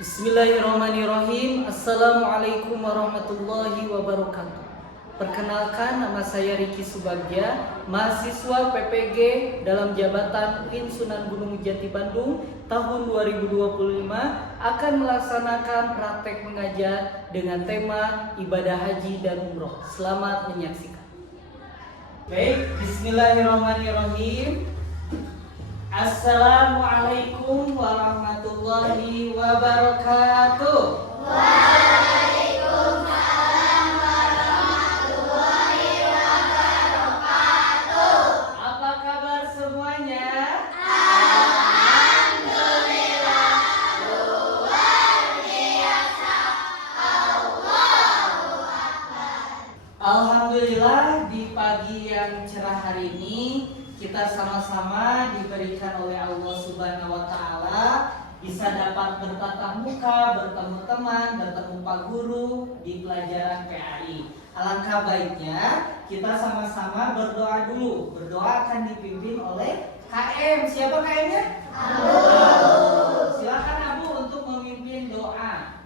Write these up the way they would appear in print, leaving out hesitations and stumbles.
Bismillahirrahmanirrahim. Assalamualaikum warahmatullahi wabarakatuh. Perkenalkan, nama saya Riki Subagja, mahasiswa PPG dalam jabatan UIN Sunan Gunung Jati Bandung tahun 2025 akan melaksanakan praktek mengajar dengan tema ibadah haji dan umroh. Selamat menyaksikan. Baik, Bismillahirrahmanirrahim. Assalamualaikum warahmatullahi wabarakatuh. Waalaikumsalam warahmatullahi wabarakatuh. Apa kabar semuanya? Alhamdulillah, luar biasa. Allahu Akbar. Alhamdulillah, di pagi yang cerah hari ini kita sama-sama diberikan oleh Allah Subhanahu wa Ta'ala bisa dapat bertatap muka, bertemu teman, bertemu Pak Guru di pelajaran PAI. Alangkah baiknya kita sama-sama berdoa dulu. Berdoa akan dipimpin oleh KM. Siapa KM-nya? Abu. Silakan Abu untuk memimpin doa.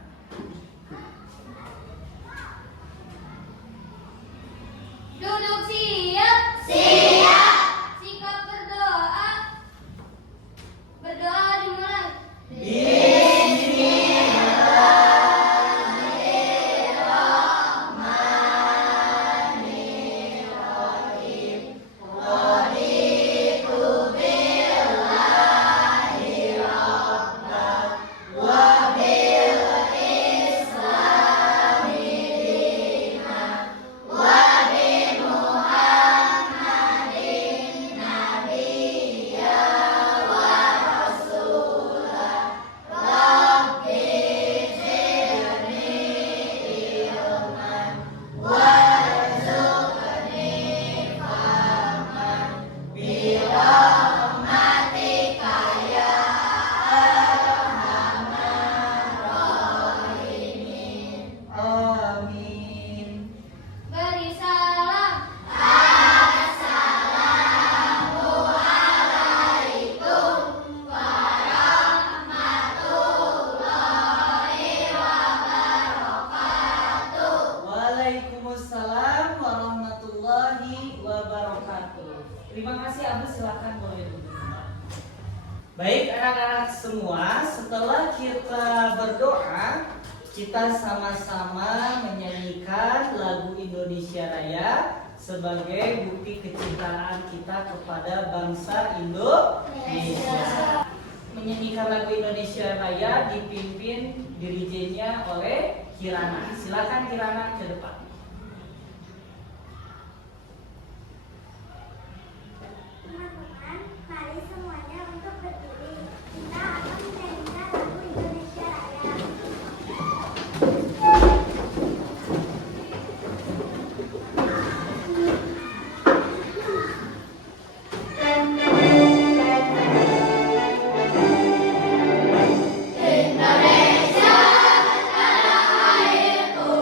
Duduk siap. Siap. Sikap berdoa. Berdoa dimulai. Amin. Beri salam. Assalamualaikum warahmatullahi wabarakatuh. Waalaikumsalam warahmatullahi wabarakatuh. Terima kasih Abu, silakan boleh duduk. Baik anak-anak semua, setelah kita berdoa, kita sama-sama menyanyikan lagu Indonesia Raya sebagai bukti kecintaan kita kepada bangsa Indonesia. Menyanyikan lagu Indonesia Raya dipimpin dirijennya oleh Kirana. Silakan Kirana ke depan. Teman-teman, mari semuanya untuk berdiri. Kita akan menyanyikan lagu Indonesia Raya. Indonesia tanah airku,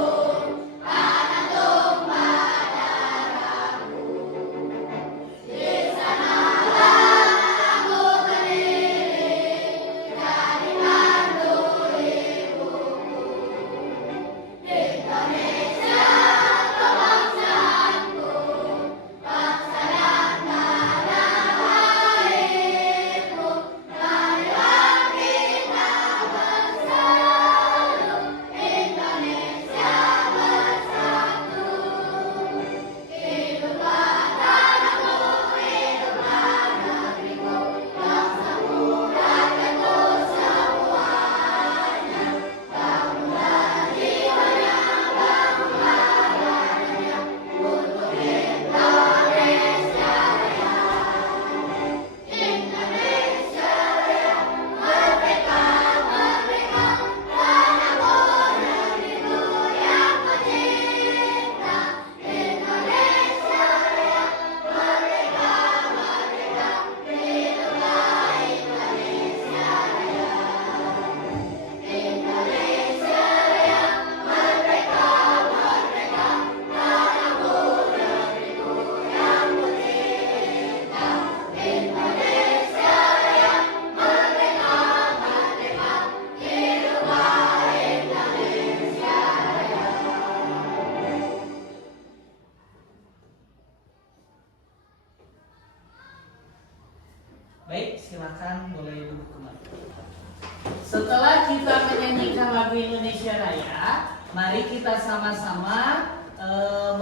Baik, silakan boleh duduk kembali. Setelah kita menyanyikan lagu Indonesia Raya, mari kita sama-sama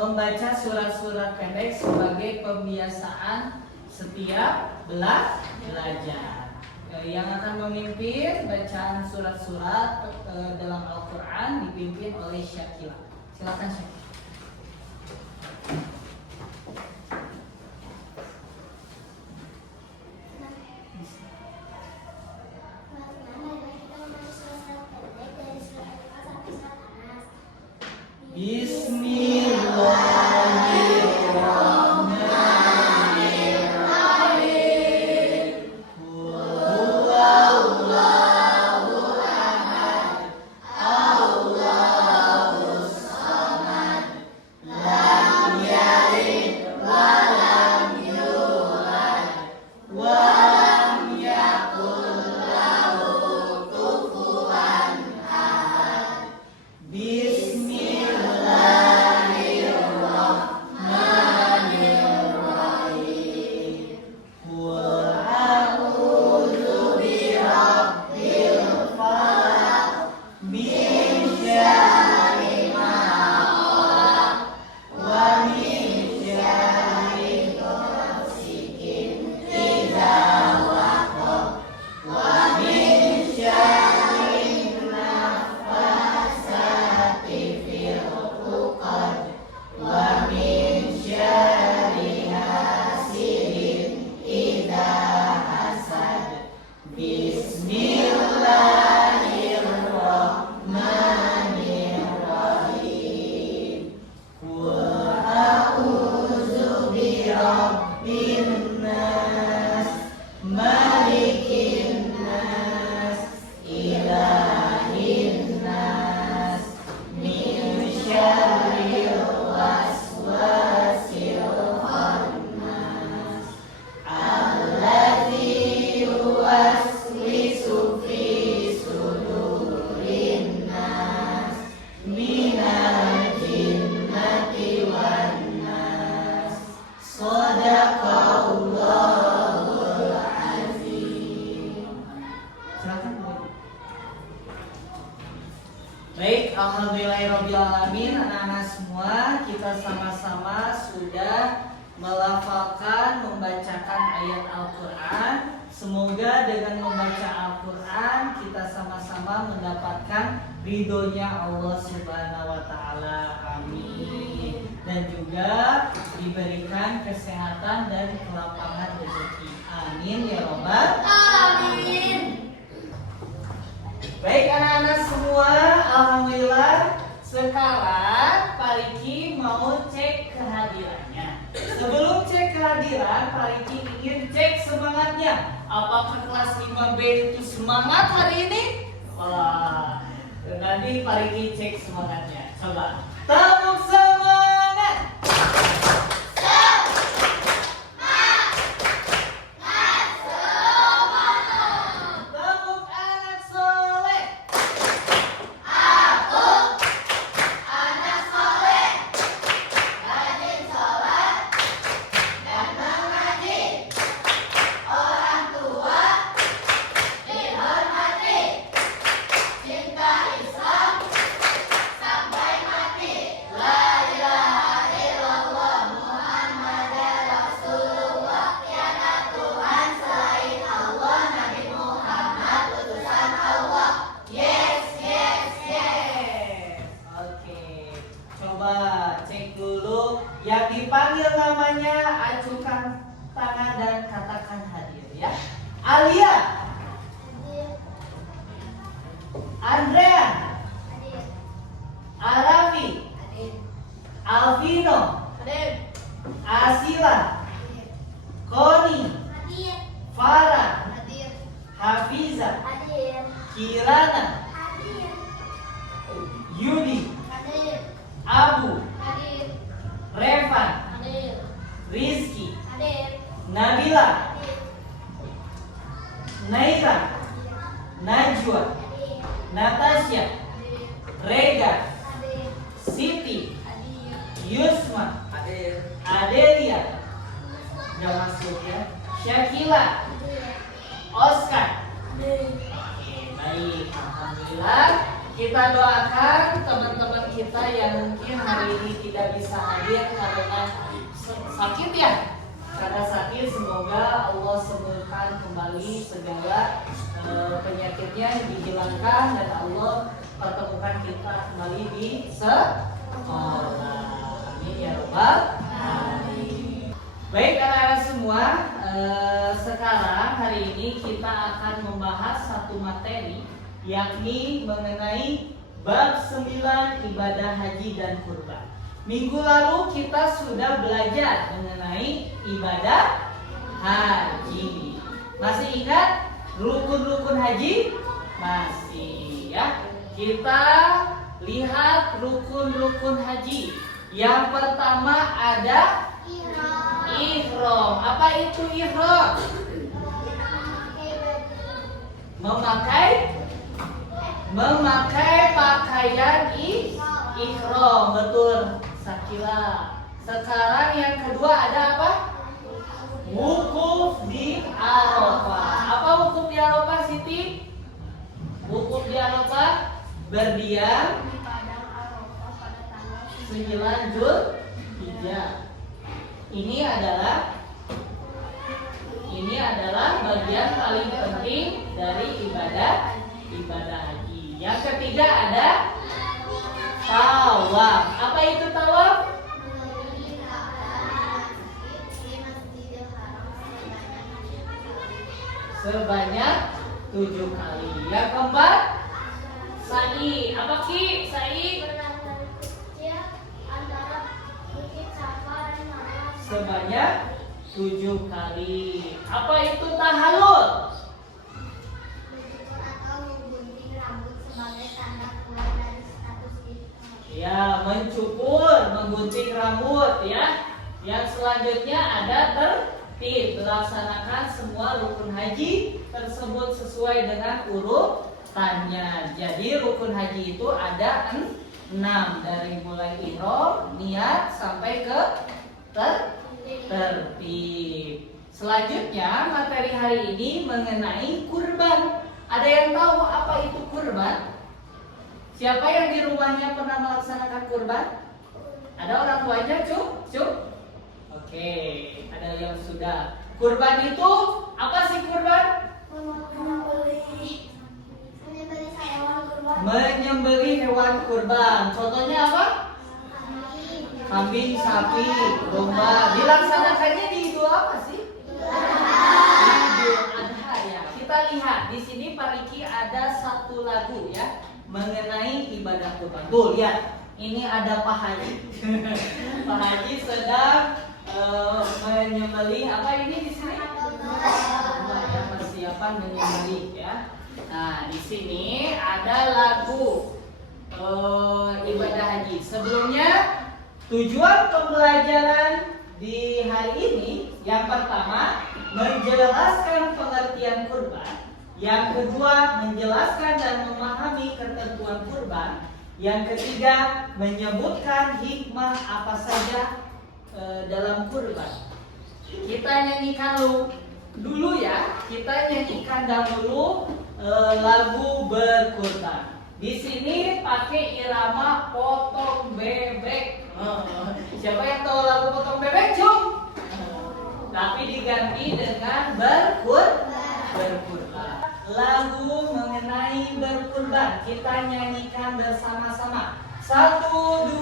membaca surat-surat pendek sebagai pembiasaan setiap belajar. Yang akan memimpin bacaan surat-surat dalam Al-Quran dipimpin oleh Syakila. Silakan Syakila. Bismillahirrahmanirrahim. Huwallahu ahad, Allahus samad, lam yalid wa lam yulad, wa lam yakul lahu kufuwan ahad. Bismillahirrahmanirrahim. Qul a'udzu birabbil falaq min syarri ma khalaq wa min syarri ghasikin idza waqab wa min syarri naffasati fil uqad wa min syarri hasidin idza hasad. Bismillahirrahmanirrahim. Qul a'udzu birabbin nas, malikin nas, ilahin nas, min syarril waswasil khannas, alladzi yuwaswisu fi sudurin nas, minal jinnati wan nas. Shadaqallahul azim. Silakan Bu. Baik, alhamdulillahirrahmanirrahim. Anak-anak semua, kita sama-sama sudah melafalkan, membacakan ayat Al-Quran. Semoga dengan membaca Al-Quran kita sama-sama mendapatkan ridhonya Allah Subhanahu wa Ta'ala. Amin. Dan juga diberikan kesehatan dan kelapangan rezeki. Amin ya Rabbal Amin. Baik anak-anak semua, alhamdulillah. Sekarang Pak Riki mau cek kehadirannya. Sebelum cek kehadiran, Pak Riki ingin cek semangatnya. Apakah kelas 5B itu semangat hari ini? Wah, nanti Pak Riki cek semangatnya. Coba, tepuk semangat. Tepuk anak soleh. Yang dipanggil namanya, acukan tangan dan katakan hadir ya. Alia, Andrea, Arafi, Alvino, Asila, Koni, Farah, Hafiza, Kirana, Yudi, Abu, Revan, Rizky, Nabila, Naira, Najwa, Natasha, Rega, Siti, Yusma, Adelia, nggak masuk ya, Syakila, Kita doakan teman-teman kita yang mungkin hari ini tidak bisa hadir karena sakit ya. Karena sakit, semoga Allah sembuhkan kembali segala penyakitnya, dihilangkan, dan Allah pertemukan kita kembali di sekolah. Amin ya rabbal alamin. Baik anak-anak semua, sekarang hari ini kita akan membahas satu materi, yakni mengenai bab 9 ibadah haji dan kurban. Minggu lalu kita sudah belajar mengenai ibadah haji. Masih ingat rukun-rukun haji? Masih ya. Kita lihat rukun-rukun haji. Yang pertama ada ihram. Apa itu ihram? Memakai pakaian ihram. Betul, Sakila. Sekarang yang kedua ada apa? Wukuf di Arafah. Apa wukuf di Arafah, Siti? Wukuf di Arafah berdiam Di padang Arafah pada tanggal 9 Zulhijjah. Ini adalah bagian paling penting dari ibadah haji. Yang ketiga ada tawaf. Apa itu tawaf? Sebanyak 7 kali. Yang keempat, sa'i. Apa Ki? Sa'i antara Bukit Safa dan Marwah. sebanyak 7 kali. Apa itu tahallul? Mencukur atau menggunting rambut sebagai tanda keluar dari status ihram. Ya, mencukur, menggunting rambut ya. Yang selanjutnya ada tertib, melaksanakan semua rukun haji tersebut sesuai dengan urutannya. Jadi rukun haji itu ada 6, dari mulai ihram, niat sampai ke tertib. Selanjutnya materi hari ini mengenai kurban. Ada yang tahu apa itu kurban? Siapa yang di rumahnya pernah melaksanakan kurban? Ada orang tuanya, Cuk? Oke, ada yang sudah. Kurban itu apa sih kurban? Menyembelih hewan kurban. Contohnya apa? Kambing, sapi, domba. Dilaksanakannya di Idul apa sih? Idul Adha ya. Kita lihat di sini Pak Riki ada satu lagu ya mengenai ibadah kurban. Tuh lihat, ini ada Pak Haji. Pak Haji sedang menyembelih apa ini di sini? Ya, persiapan menyembelih ya. Nah, di sini ada lagu ibadah haji. Sebelumnya, tujuan pembelajaran di hari ini yang pertama menjelaskan pengertian kurban, yang kedua menjelaskan dan memahami ketentuan kurban, yang ketiga menyebutkan hikmah apa saja dalam kurban. Kita nyanyikan dulu ya, kita nyanyikan dahulu lagu berkurban. Di sini pakai irama potong bebek. Siapa yang tahu lagu potong bebek, Cung? Tapi diganti dengan berkurban. Lagu mengenai berkurban kita nyanyikan bersama-sama. 1,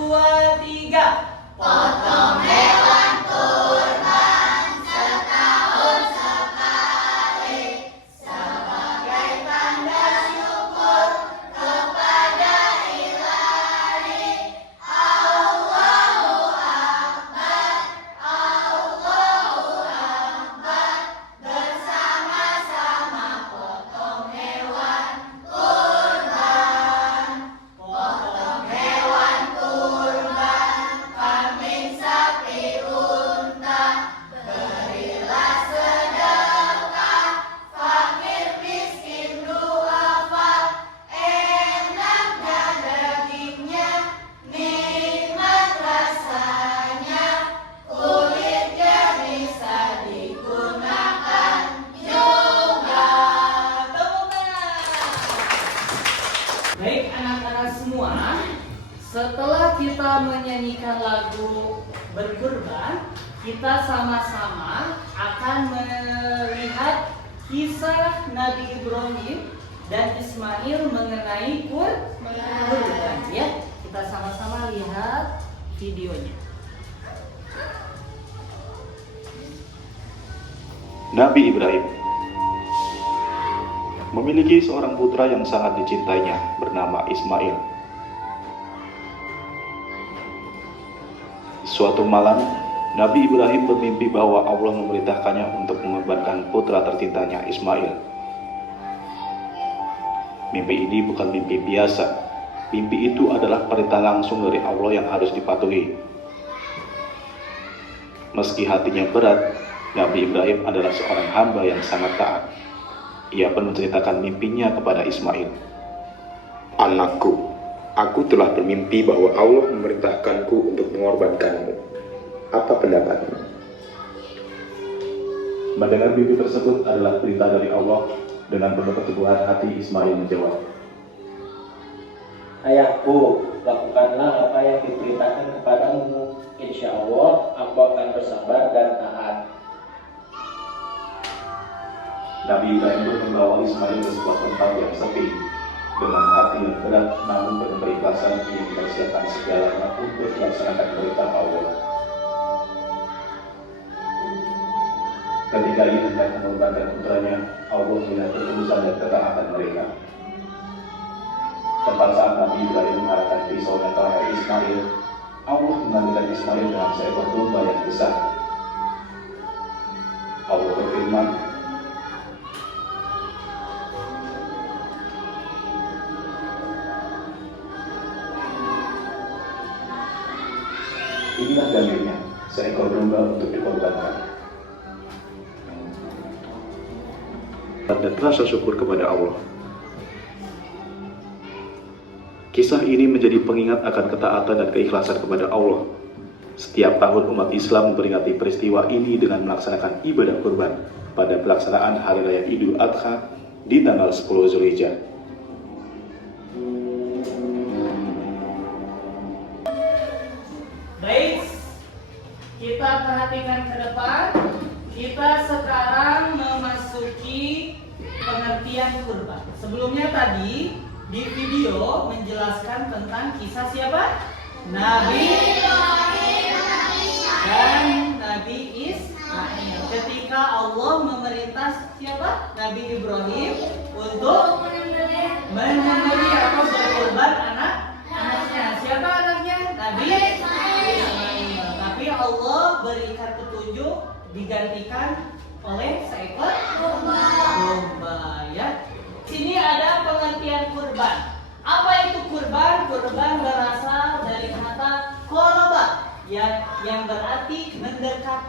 2, 3. Potong hewan kurban setahun sekali sebagai tanda syukur kepada Ilahi. Allahu Akbar, Allahu Akbar. Bersama-sama potong hewan kurban. Potong hewan kurban, kambing, sapi, unta. Setelah kita menyanyikan lagu berkurban, kita sama-sama akan melihat kisah Nabi Ibrahim dan Ismail mengenai kurban. Ya, kita sama-sama lihat videonya. Nabi Ibrahim memiliki seorang putra yang sangat dicintainya bernama Ismail. Suatu malam, Nabi Ibrahim bermimpi bahwa Allah memerintahkannya untuk mengorbankan putra tercintanya Ismail. Mimpi ini bukan mimpi biasa. Mimpi itu adalah perintah langsung dari Allah yang harus dipatuhi. Meski hatinya berat, Nabi Ibrahim adalah seorang hamba yang sangat taat. Ia pun menceritakan mimpinya kepada Ismail. Anakku, aku telah bermimpi bahwa Allah memerintahkanku untuk mengorbankanmu. Apa pendapatmu? Mendengar mimpi tersebut adalah perintah dari Allah. Dengan penuh keteguhan hati, Ismail menjawab, Ayahku, lakukanlah apa yang diperintahkan kepadamu. Insya Allah, aku akan bersabar dan taat. Nabi Ibrahim pun membawa Ismail ke sebuah tempat yang sepi. Dengan hati yang berat namun penuh keikhlasan, ia mempersiapkan segalanya untuk melaksanakan perintah Allah. Ketika ia hendak mengorbankan putranya, Allah melihat ketulusan dan ketaatan mereka. Tepat saat Nabi Ibrahim mengarahkan pisaunya ke leher Ismail, Allah mengambilkan Ismail dengan seekor domba yang besar. Allah berfirman, inilah dalilnya, seekor domba untuk dikorbankan. Dan rasa syukur kepada Allah. Kisah ini menjadi pengingat akan ketaatan dan keikhlasan kepada Allah. Setiap tahun umat Islam memperingati peristiwa ini dengan melaksanakan ibadah kurban pada pelaksanaan Hari Raya Idul Adha di tanggal 10 Zulhijjah. Baik, kita perhatikan ke depan. Kita sekarang memasuki pengertian kurban. Sebelumnya tadi di video menjelaskan tentang kisah siapa? Nabi dan Nabi Ismail. Ketika Allah memerintah siapa? Nabi Ibrahim untuk menyembelih atau berkorban anaknya. Siapa anaknya? Nabi Ismail. Tapi Allah berikan petunjuk digantikan oleh seekor domba. Ya. Sini ada pengertian kurban. Apa itu kurban? Kurban berasal dari kata qoroba yang berarti mendekat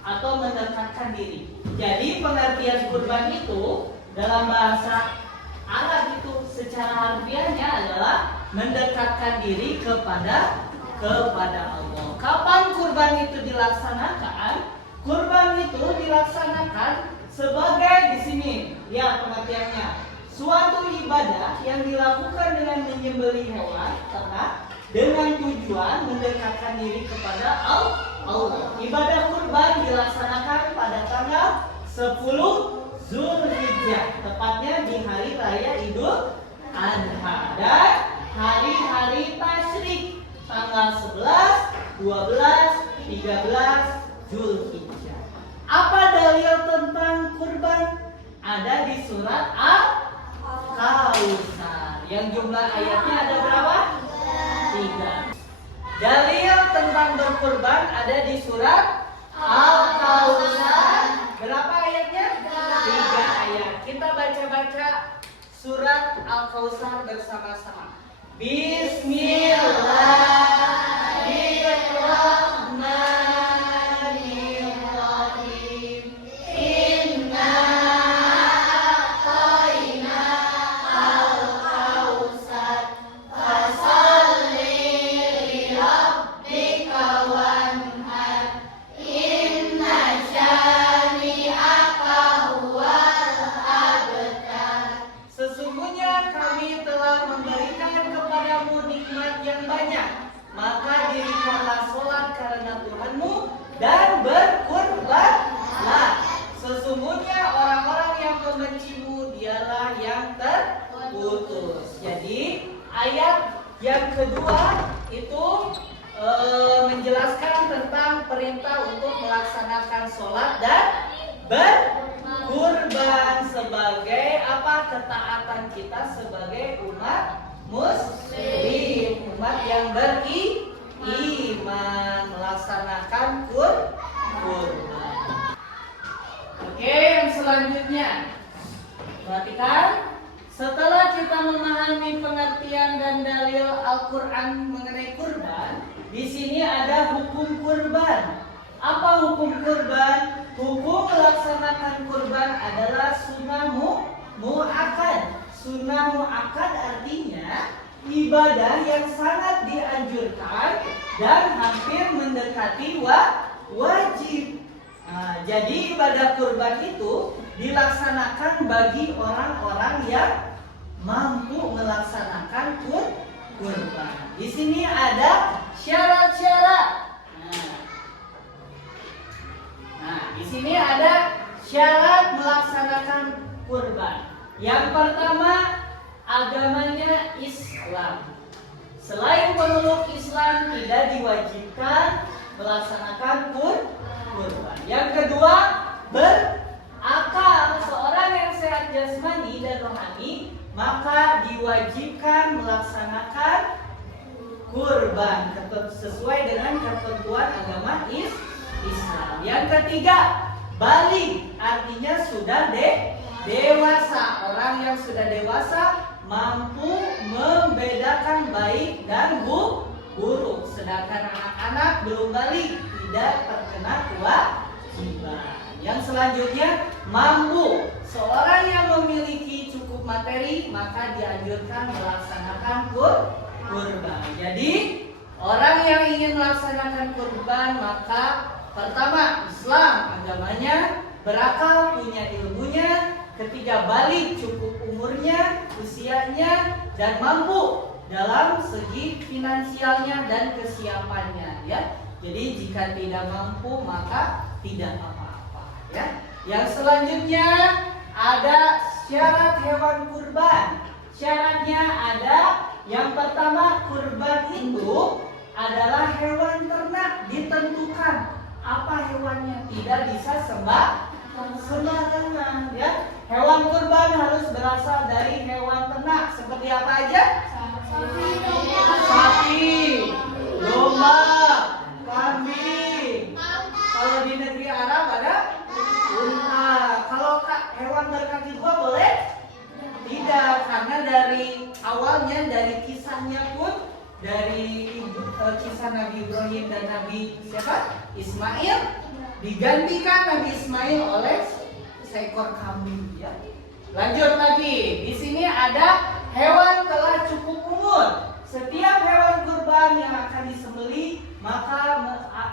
atau mendekatkan diri. Jadi pengertian kurban itu dalam bahasa Arab itu secara harfiahnya adalah mendekatkan diri kepada Allah. Kapan kurban itu dilaksanakan? Kurban itu dilaksanakan sebagai di sini, lihat pengertiannya, suatu ibadah yang dilakukan dengan menyembelih hewan ternak dengan tujuan mendekatkan diri kepada Allah. Ibadah kurban dilaksanakan pada tanggal 10 Zulhijjah, tepatnya di hari raya Idul Adha dan hari-hari tasyrik tanggal 11, 12, 13 Zulhijjah. Apa dalil tentang kurban? Ada di surat Al-Kautsar. Yang jumlah ayatnya ada berapa? 3. Dalil tentang berkurban ada di surat Al-Kautsar. Berapa ayatnya? 3 ayat. Kita baca-baca surat Al-Kautsar bersama-sama. Bismillahirrahmanirrahim. Inna a'tayna al-kautsar fasalli li rabbika wanhar. Inna syani'aka huwal abtar. Sesungguhnya kami telah memberikan kepadamu nikmat yang banyak. ialah yang terputus. Jadi ayat yang kedua itu menjelaskan tentang perintah untuk melaksanakan sholat dan berkurban sebagai apa, ketaatan kita sebagai umat muslim, umat yang beriman, melaksanakan kurban. Oke, yang selanjutnya perhatikan. Setelah kita memahami pengertian dan dalil Al-Quran mengenai kurban, di sini ada hukum kurban. Apa hukum kurban? Hukum melaksanakan kurban adalah sunnah mu'akkad. Sunnah mu'akkad artinya ibadah yang sangat dianjurkan dan hampir mendekati wajib. Nah, jadi ibadah kurban itu dilaksanakan bagi orang-orang yang mampu melaksanakan kurban. Di sini ada syarat-syarat. Nah, di sini ada syarat melaksanakan kurban. Yang pertama, agamanya Islam. Selain pemeluk Islam tidak diwajibkan melaksanakan kurban. Yang kedua, berakal. Seorang yang sehat jasmani dan rohani maka diwajibkan melaksanakan kurban sesuai dengan ketentuan agama Islam. Yang ketiga, baligh, artinya sudah dewasa. Orang yang sudah dewasa mampu membedakan baik dan buruk, sedangkan anak-anak belum baligh tidak terkena kewajiban. Yang selanjutnya, mampu. Seorang yang memiliki cukup materi maka dianjurkan melaksanakan kurban. Jadi orang yang ingin melaksanakan kurban maka pertama Islam, agamanya, berakal, punya ilmunya. Ketiga, balik, cukup umurnya, usianya, dan mampu dalam segi finansialnya dan kesiapannya, ya. Jadi jika tidak mampu maka tidak apa-apa, ya. Yang selanjutnya ada syarat hewan kurban. Syaratnya ada, yang pertama, kurban itu adalah hewan ternak ditentukan. Apa hewannya? Tidak bisa sembarangan, ya. Hewan kurban harus berasal dari hewan ternak. Seperti apa aja? Sapi, domba, kambing. Kalau di negeri Arab ada unta. Kalau hewan berkaki dua boleh? Tidak, karena dari awalnya, dari kisahnya pun, dari kisah Nabi Ibrahim dan Nabi siapa? Ismail, digantikan Nabi Ismail oleh seekor kambing, ya. Lanjut lagi, di sini ada hewan telah cukup umur. Setiap hewan kurban yang akan disembelih maka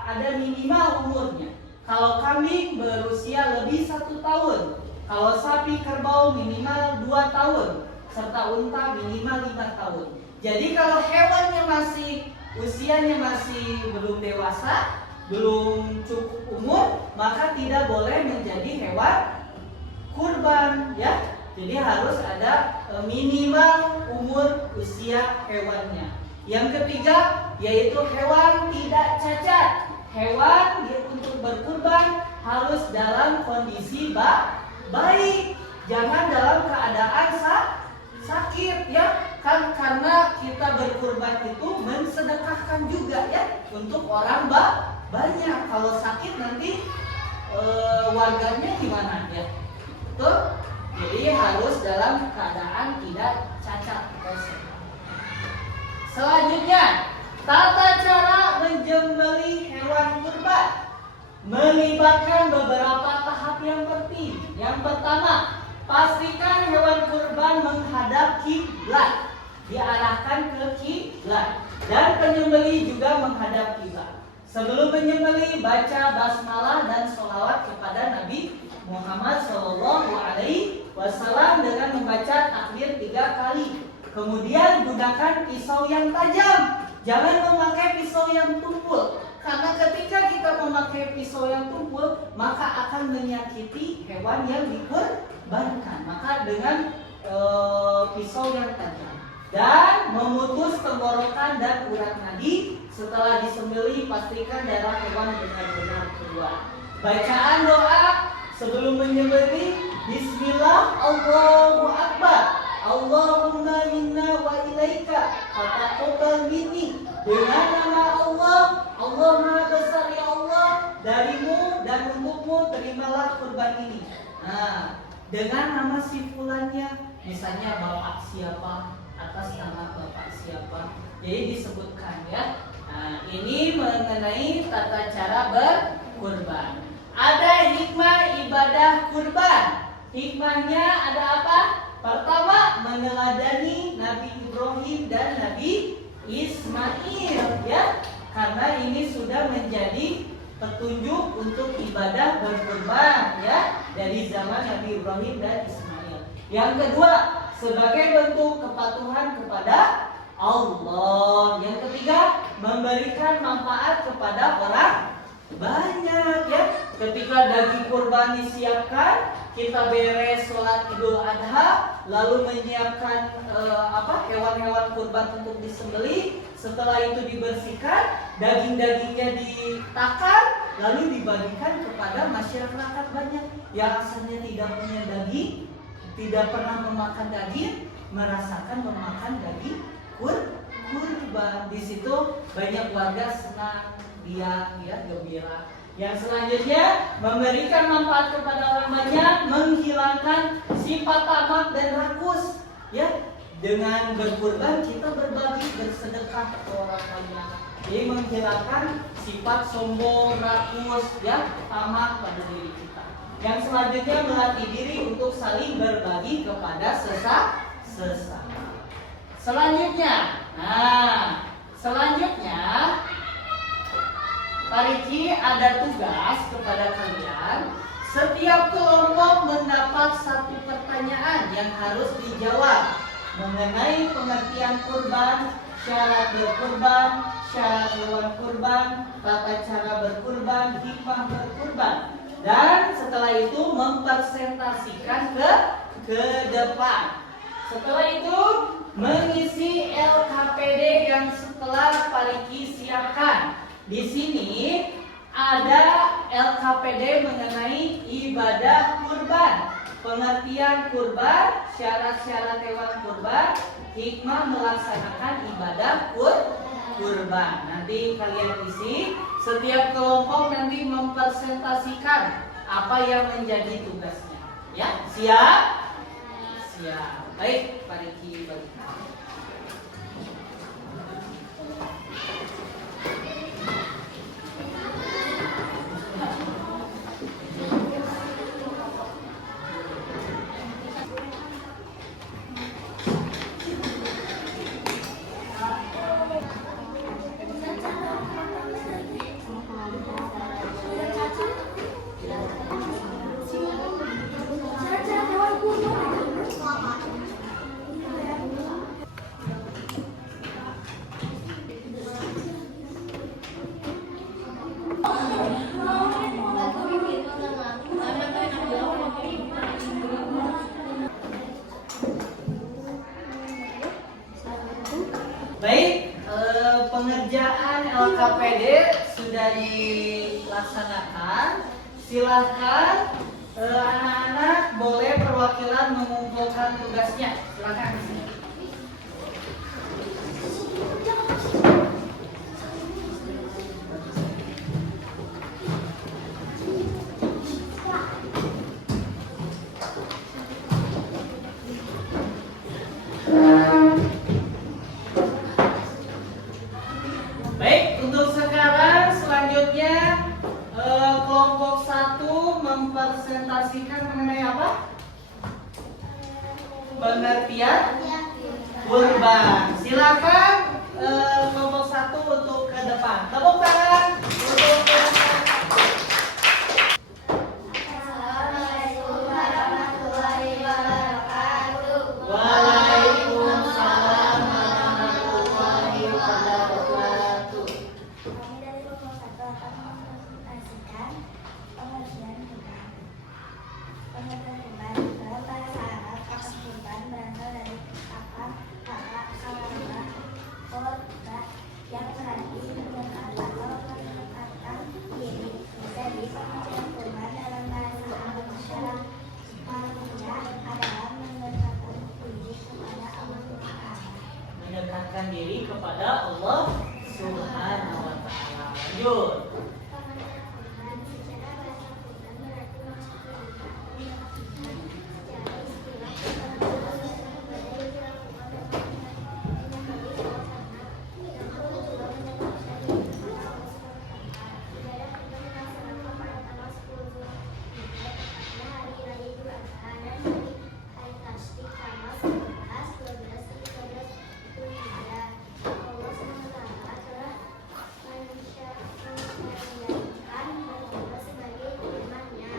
ada minimal umurnya. Kalau kambing berusia lebih 1 tahun, kalau sapi kerbau minimal 2 tahun, serta unta minimal 5 tahun. Jadi kalau hewannya usianya masih belum dewasa, belum cukup umur, maka tidak boleh menjadi hewan kurban, ya. Jadi harus ada minimal umur usia hewannya. Yang ketiga yaitu hewan tidak cacat. Hewan untuk berkurban harus dalam kondisi baik, jangan dalam keadaan sakit, ya. Kan karena kita berkurban itu mensedekahkan juga, ya, untuk orang banyak. Kalau sakit nanti warganya gimana, ya? Betul? Jadi harus dalam keadaan tidak cacat atau sehat. Selanjutnya, tata cara menjembelih hewan kurban melibatkan beberapa tahap yang penting. Yang pertama, pastikan hewan kurban menghadap kiblat, diarahkan ke kiblat, dan penyembelih juga menghadap kiblat. Sebelum menyembelih, baca basmalah dan sholawat kepada Nabi Muhammad SAW dengan membaca takbir 3 kali. Kemudian gunakan pisau yang tajam. Jangan memakai pisau yang tumpul, karena ketika kita memakai pisau yang tumpul maka akan menyakiti hewan yang dikorbankan, maka dengan pisau yang tajam, dan memutus tenggorokan dan urat nadi. Setelah disembelih, pastikan darah hewan benar-benar keluar. Bacaan doa sebelum menyembelih: Bismillah, Allahu Akbar, Allahumma minna wa ilaika, fataqabbal minni. Dengan nama Allah, Allah Maha Besar ya Allah, darimu dan untukmu terimalah kurban ini. Nah, dengan nama si fulannya, misalnya bapak siapa, atas nama bapak siapa, jadi disebutkan ya. Nah, ini mengenai tata cara berkurban. Ada hikmah ibadah kurban. Hikmahnya ada apa? Pertama, meneladani Nabi Ibrahim dan Nabi Ismail ya. Karena ini sudah menjadi petunjuk untuk ibadah berkurban ya, dari zaman Nabi Ibrahim dan Ismail. Yang kedua, sebagai bentuk kepatuhan kepada Allah. Yang ketiga, memberikan manfaat kepada orang banyak ya. Ketika daging kurban disiapkan, kita beres sholat Idul Adha, lalu menyiapkan hewan-hewan kurban untuk disembelih. Setelah itu dibersihkan, daging-dagingnya ditakar, lalu dibagikan kepada masyarakat banyak yang asalnya tidak punya daging, tidak pernah memakan daging, merasakan memakan daging kurban. Di situ banyak warga senang, dia ya gembira. Yang selanjutnya, memberikan manfaat kepada orang banyak, menghilangkan sifat tamak dan rakus ya. Dengan berkurban kita berbagi, bersedekah ke orang banyak. Jadi menghilangkan sifat sombong, rakus ya, tamak pada diri kita. Yang selanjutnya, melatih diri untuk saling berbagi kepada sesama. Selanjutnya, Pak Riki ada tugas kepada kalian. Setiap kelompok mendapat satu pertanyaan yang harus dijawab mengenai pengertian kurban, syarat berkurban, syarat hewan kurban, tata cara berkurban, hikmah berkurban. Dan setelah itu mempresentasikan ke depan. Setelah itu mengisi LKPD yang setelah Pak Riki siapkan. Di sini ada LKPD mengenai ibadah kurban, pengertian kurban, syarat-syarat hewan kurban, hikmah melaksanakan ibadah kurban. Nanti kalian isi, setiap kelompok nanti mempresentasikan apa yang menjadi tugasnya. Ya, siap? Siap. Baik, Pak Riki bagi. Baik, pengerjaan LKPD sudah dilaksanakan. Silahkan anak-anak boleh perwakilan mengumpulkan tugasnya. Silahkan di sini. Baik, untuk sekarang selanjutnya kelompok 1 mempresentasikan mengenai apa? Pengertian kurban. Silakan kelompok 1 untuk ke depan. Tepuk tangan untuk ke depan. Assalamualaikum warahmatullahi wabarakatuh. Waalaikumsalam warahmatullahi wabarakatuh. Kami dari kelompok 1 akan mempresentasikan pengertian kurban. Pengertian kurban adalah diri kepada Allah Subhanahu wa taala. Lanjut. Pengertian kurban secara bahasa kurban berarti maksud secara istilah kurban adalah ibadah yang dilakukan dengan menyembelih hewan ternak yang bertujuan mendapatkan ridho kepada Allah Subhanahu wa taala. Ibadah kurban dilaksanakan pada tanggal 10 Zulhijjah, tepatnya hari raya Idul Adha dan hari Tasyrik tanggal 11, 12, dan 13 Zulhijjah. Allah Subhanahu wa taala telah mensyariatkan berkurban sebagai firman-Nya.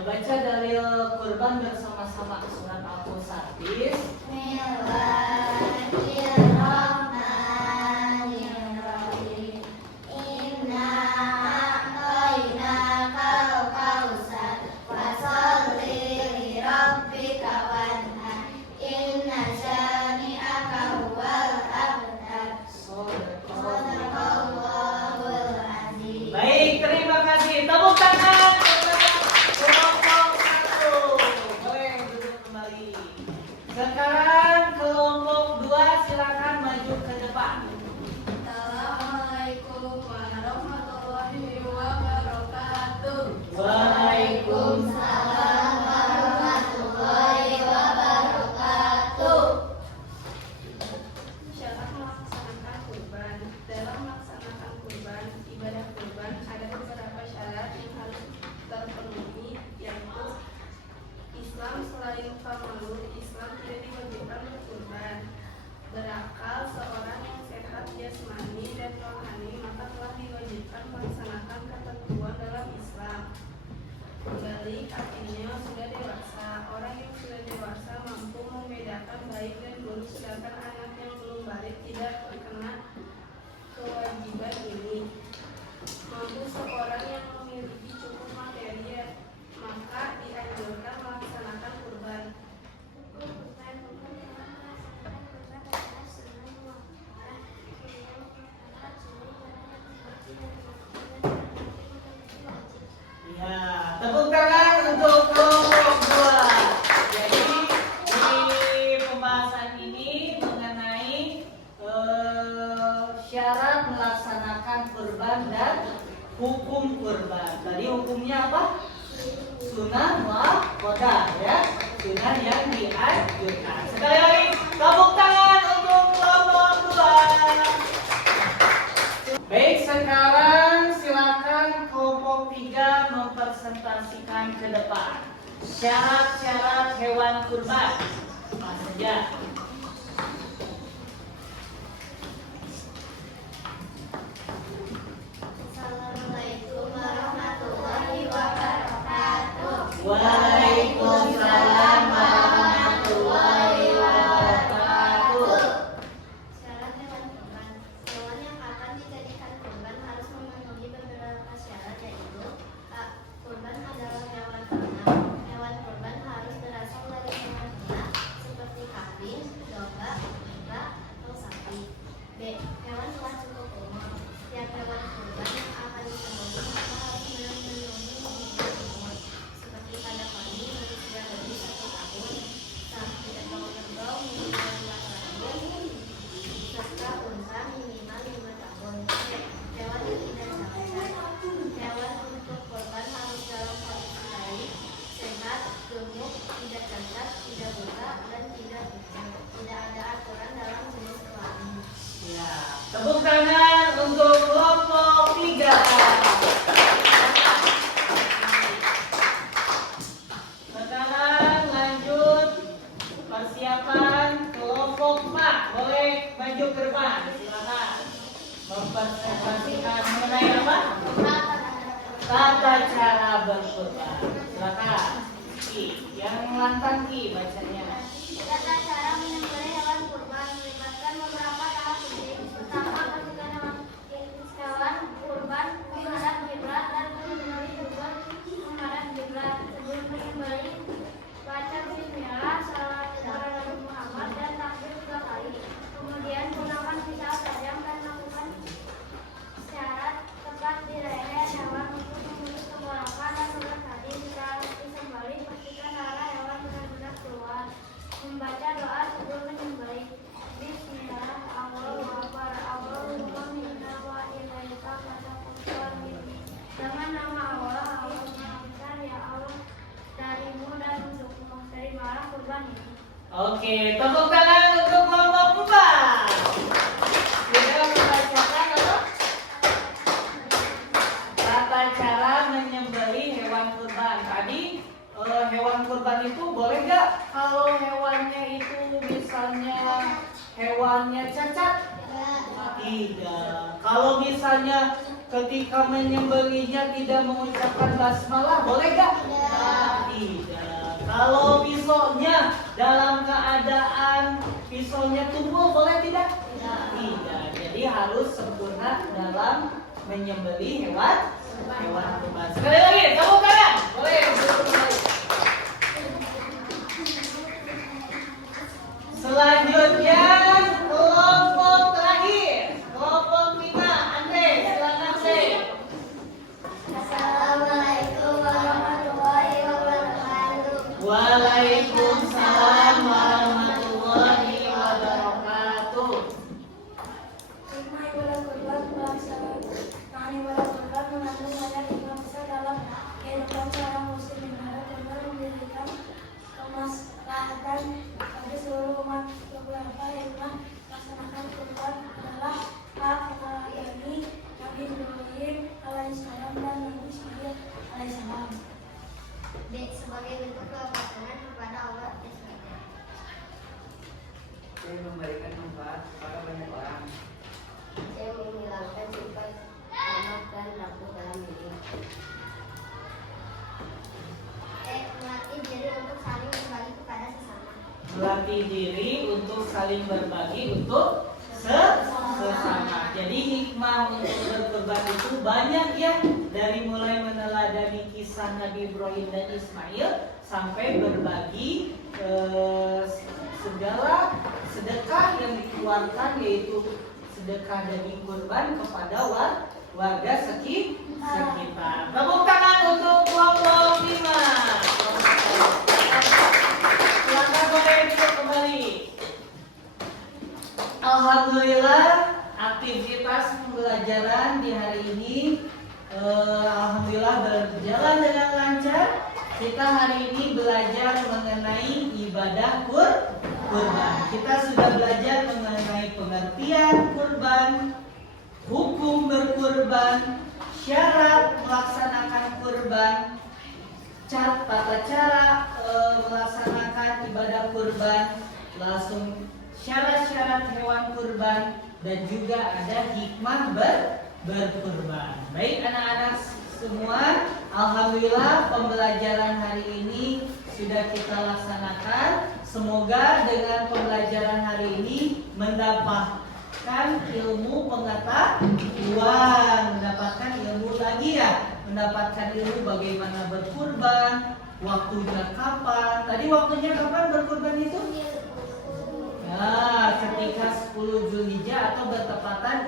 Baca dalil kurban bersama-sama surat Al-Musaffis. Bismillahirrahmanirrahim. Inna a'tainakal kautsar fasholli li rabbika wanhar. Inna syani'aka huwal abtar. Shadaqallahul azim. Baik, terima kasih. Tepuk tangan kepada kelompok 1. Boleh duduk kembali. Sekarang kelompok 2 silakan maju ke depan. Assalamualaikum warahmatullahi wabarakatuh. Waalaikumsalam. warahmatullahi wabarakatuh. Syarat melaksanakan kurban. Dalam melaksanakan kurban, ibadah kurban ada beberapa syarat yang harus terpenuhi, yaitu Islam selain kamalul Islam tidak diwajibkan berkurban. Berakal seorang yang sehat jasmani dan rohani maka telah diwajibkan melaksanakan ketentuan dalam Islam. Balik artinya sudah dewasa. Orang yang sudah dewasa mampu membedakan baik dan buruk, sedangkan anak yang belum balik tidak terkena kewajiban ini. Mampu seorang yang memiliki cukup materi, maka dianjurkan melaksanakan kurban. Hukum kurban dalam melaksanakan kurban adalah sunnah muakkadah. Kemudian muakkadah sunnah ibadah yang wajib dan wajib wajib. Ya, tepuk tangan untuk kelompok 2. Jadi di pembahasan ini mengenai syarat melaksanakan kurban dan hukum kurban. Tadi hukumnya apa? Sunnah muakkadah, ya. Sunnah yang dianjurkan. Sekali lagi, tepuk tangan untuk kelompok 2. Baik, sekarang silakan kelompok 3 mempresentasikan ke depan syarat-syarat hewan kurban. Apa saja? Assalamualaikum warahmatullahi wabarakatuh. Waalaikumsalam warahmatullahi wabarakatuh. Syarat hewan kurban. Hewan yang akan dijadikan kurban harus memenuhi beberapa syarat, yaitu a. Kurban adalah hewan ternak. Hewan kurban harus berasal dari hewan ternak seperti kambing, domba, unta, atau sapi. B. Hewan telah cukup umur. Setiap hewan kurban yang akan disembelih maka harus memenuhi minimal umur, seperti pada kambing berusia lebih 1 tahun, sapi kerbau minimal 2 tahun, serta unta minimal 5 tahun. Hewan yang tidak cacat. Hewan untuk kurban harus dalam kondisi baik, sehat, gemuk, tidak cacat, tidak buta, dan tidak buta. Tidak ada aturan dalam jenis kelamin. Ya, tepuk tangan untuk kelompok 3. Sekarang lanjut persiapan kelompok 4. Boleh maju ke depan. Silakan mempresentasikan mengenai apa? Tata cara berkurban. Silakan. Ki, yang lantang Ki bacanya. Tata cara menyembelih hewan kurban melibatkan beberapa tahap penting. Pertama, pastikan hewan kurban menghadap kiblat dan menyembelih kurban menghadap kiblat. Sebelum menyembelih, baca bismillah, salawat kepada Nabi Muhammad dan takbir 3 kali. Kemudian gunakan pisau tajam dan lakukan syarat tepat di leher hewan untuk memutus tenggorokan dan urat tadi. Setelah disembelih, pastikan darah hewan benar-benar keluar. Membaca doa kurban ini. Oke, tepuk tangan untuk kelompok 4. Kita membacakan apa? Tata cara menyembelih hewan kurban. Tadi hewan kurban itu boleh nggak kalau hewannya itu misalnya hewannya cacat? Tidak. Kalau misalnya ketika menyembelihnya tidak mengucapkan basmalah, boleh nggak? Tidak. Kalau pisaunya dalam keadaan pisaunya tumpul, boleh tidak? Tidak. Jadi harus sempurna dalam menyembelih hewan kurban. Sekali lagi, tepuk tangan. Boleh duduk kembali. Selanjutnya kelompok terakhir, kelompok 5. Andre, silakan say. Assalamualaikum warahmatullahi wabarakatuh. Waalaikumsalam warahmatullahi wabarakatuh. Hikmah ibadah kurban pelaksanaan ibadah kurban mengandung banyak hikmah besar dalam kehidupan seorang muslim. Ibadah kurban memberikan kemaslahatan bagi seluruh umat. Beberapa hikmah melaksanakan kurban adalah hak melayani Nabi Ibrahim alaihissalam dan Nabi Ismail alaihissalam. B. Sebagai bentuk kepatuhan kepada Allah SWT. Saya memberikan manfaat kepada banyak orang. C. Menghilangkan sifat tamak dan rapuh dalam diri. E. Melatih diri untuk saling berbagi kepada sesama. Melatih diri untuk saling berbagi untuk sesama. Jadi hikmah untuk berkurban itu banyak ya, dari mulai meneladani kisah Nabi Ibrahim dan Ismail sampai berbagi segala sedekah yang dikeluarkan, yaitu sedekah daging kurban kepada warga sekitar. Tepuk tangan untuk kelompok 5. Silakan boleh duduk kembali. Alhamdulillah, aktivitas pembelajaran di hari ini alhamdulillah berjalan dengan lancar. Kita hari ini belajar mengenai ibadah kurban. Kita sudah belajar mengenai pengertian kurban, hukum berkurban, syarat melaksanakan kurban, tata cara melaksanakan ibadah kurban, langsung syarat-syarat hewan kurban, dan juga ada hikmah berkurban. Baik anak-anak semua, alhamdulillah pembelajaran hari ini sudah kita laksanakan. Semoga dengan pembelajaran hari ini mendapatkan ilmu pengetahuan, mendapatkan ilmu lagi ya, mendapatkan ilmu bagaimana berkurban, waktunya kapan. Tadi waktunya kapan berkurban itu? Ya, ketika 10 Zulhijjah atau bertepatan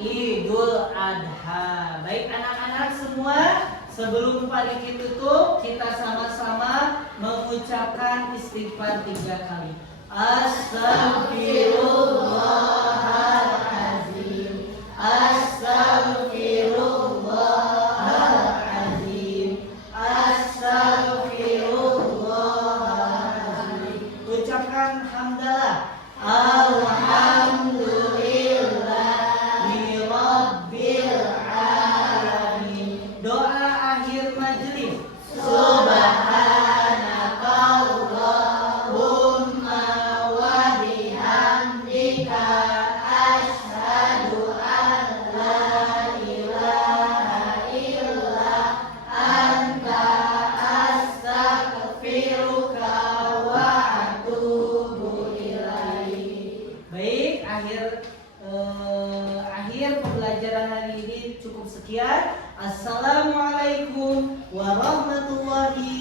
Idul Adha. Baik anak-anak semua, sebelum panitia tutup, kita sama-sama mengucapkan istighfar 3 kali. Astagfirullahaladzim. Astagfirullahaladzim. Astagfirullahaladzim. Ucapkan hamdalah. Alhamdulillahirabbil alamin. Doa akhir majelis. Subhanakallahumma wa bihamdika asyhadu an la ilaha illa anta astaghfiruka wa atubu ilaik. Baik, akhir pembelajaran hari ini cukup sekian. Assalamualaikum warahmatullahi